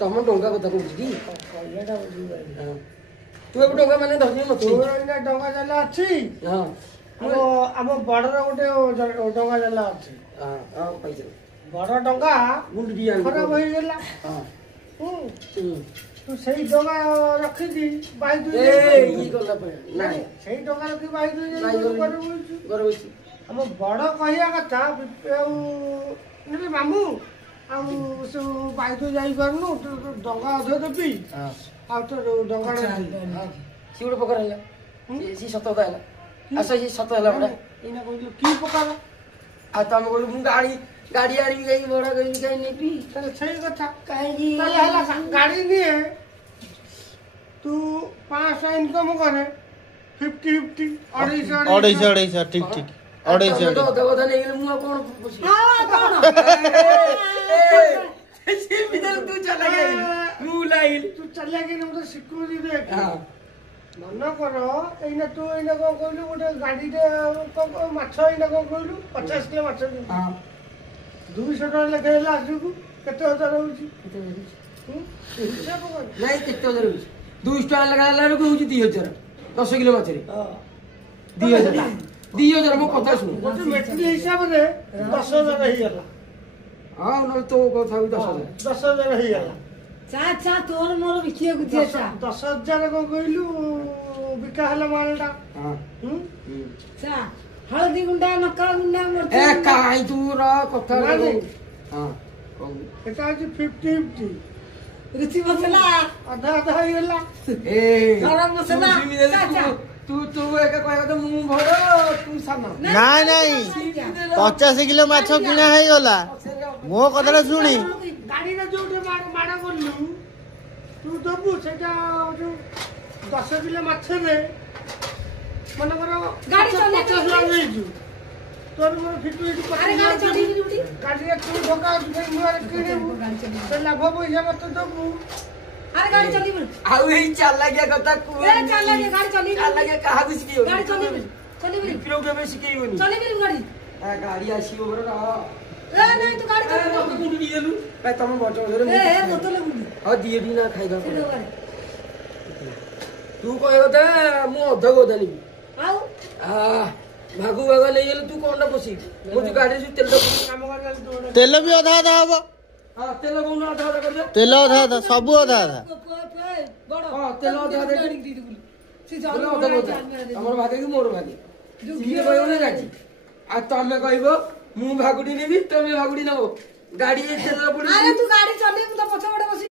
ତମ ଡଙ୍ଗା କଥା କହୁଛି କି ତୁ ଏବେ ଡଙ୍ଗା ମାନେ ଧରି ଡଙ୍ଗା ଜାଲ ଅଛି ଆମ ବଡର ଗୋଟେ ଡଙ୍ଗା ଜାଲ ଅଛି ବଡ ଡଙ୍ଗା ଖରାପ ହେଇଗଲା ତୁ ସେଇ ଡଙ୍ଗା ରଖିକି ବାଇ ସେଇ ଡଙ୍ଗା ରଖି ବାଇ ଆମ ବଡ କହିବା କଥା ମାମୁଁ ଆଉ ସବୁ ବାଇ ତୁ ଯାଇପାରୁନୁ ଡଙ୍ଗା ଅଧ ଦେବି ଆଉ ତ ଡଙ୍ଗା ସିଏ ଗୋଟେ ପ୍ରକାର ହେଲା ସିଏ ସତ କଥା ହେଲା ଆସ ସିଏ ସତ ହେଲା ଗୋଟେ ଏଇନା କହିଲୁ କି ପ୍ରକାର ଆଉ ତମେ କହିଲୁ ମୁଁ ଗାଡି ଆଣିବି ଯାଇକି ଭଡା କରିବି କାହିଁ ନେବି ସେଇ କଥା କାହିଁକି ହେଲା ଗାଡି ନିଏ ତୁ 500 ଇନକମ କରେ 50-50 ଅଢେଇଶହ ଠିକ ଠିକ ଅଢେଇଶହ ଅଧା କଥା ନେଇଗଲେ ମୁଁ ଆଉ କଣ ତୁ ଚାଲାକି ମତେ ଶିଖୁଛି ଦେଖ ମନେ କର ଏଇନା ତୁ ଏଇନା କଣ କହିଲୁ ଗୋଟେ ଗାଡିରେ ମାଛ ଏଇନା କଣ କହିଲୁ 50 କିଲୋ ମାଛ 200 ଟଙ୍କା ଲେଖା ହେଲେ ଆସୁକୁ କେତେ ହଜାର ହଉଛି ନାଇଁ କେତେ ହଜାର ହଉଛି 200 ଟଙ୍କା ଲେଖା ହେଲା ବେଳକୁ ହଉଛି 2000 10 କିଲୋ ମାଛରେ 2000 ମୋ କଥା ଶୁଣ ଗୋଟେ ମେଟ୍ରିକ ହିସାବରେ 10,000 ହେଇଗଲା ହଁ ନହେଲେ ତୋ କଥା ବି 10,000 ହେଇଗଲା ତୋର ମୋର ବିକିବାକୁ 10,000 କଣ କହିଲୁ ବିକା ହେଲା ମାଲଟା ହଳଦୀ ଗୁଣ୍ଡା ନକା ଗୁଣ୍ଡା କାହିଁ ତୁ କଥା ଏଟା ହଉଛି 50-50 ରୁଚି ମସଲା ଅଧା ହେଇଗଲା ଗରମ ମସଲା ତୁ ଏକା କହିବା କଥା ମୁଁ ବଡ ତୁ ସାନ ନାଇଁ 50 କିଲୋ ମାଛ କିଣା ହେଇଗଲା ମୋ କଥାଟା ଶୁଣି ଗାଡିରେ ଯୋଉଠି ମାଡ଼ କଲୁ ତୁ ଦବୁ ସେଇଟା 10 କିଲୋ ମାଛରେ ମନେକର ନେଇଛୁ ତୋର ମୋର ଗାଡିରେ ତୁ ଢଙ୍କା କିଣିବୁ ସେ ଲାଭ ପଇସା ମତେ ଦବୁ ଆଉ ଏଇ ଚାଲାକିଆ କଥା ଚାଲାକିଆ କାହାକୁ ଶିଖେଇବନି ଶିଖେଇବନି ଗାଡି ଆସିବ ତମ ବଚ ହଁ ଦିଏ ଟି ନା ଖାଇବା ତୁ କହିବା କଥା ମୁଁ ଅଧ କଥା ନେବି ଭାଗ ନେଇଗଲେ ତୁ କଣଟା ପଶିବି ମୁଁ ତୁ ଗାଡିରେ ତେଲ ବି ଅଧା ହବ ତେଲ କହୁନ ଅଧା କରିଦେ ତେଲ ଅଧା ସବୁ ଅଧା ତେଲ ଅଧା ତମର ଭାଗ କି ମୋର ଭାଗ କହିବ ନା ଗାଡି ଆଉ ତମେ କହିବ ମୁଁ ଭାଗୁଡି ନେବି ତମେ ଭାଗୁଡି ନବ ଗାଡି ତେଲ ପଡିବ।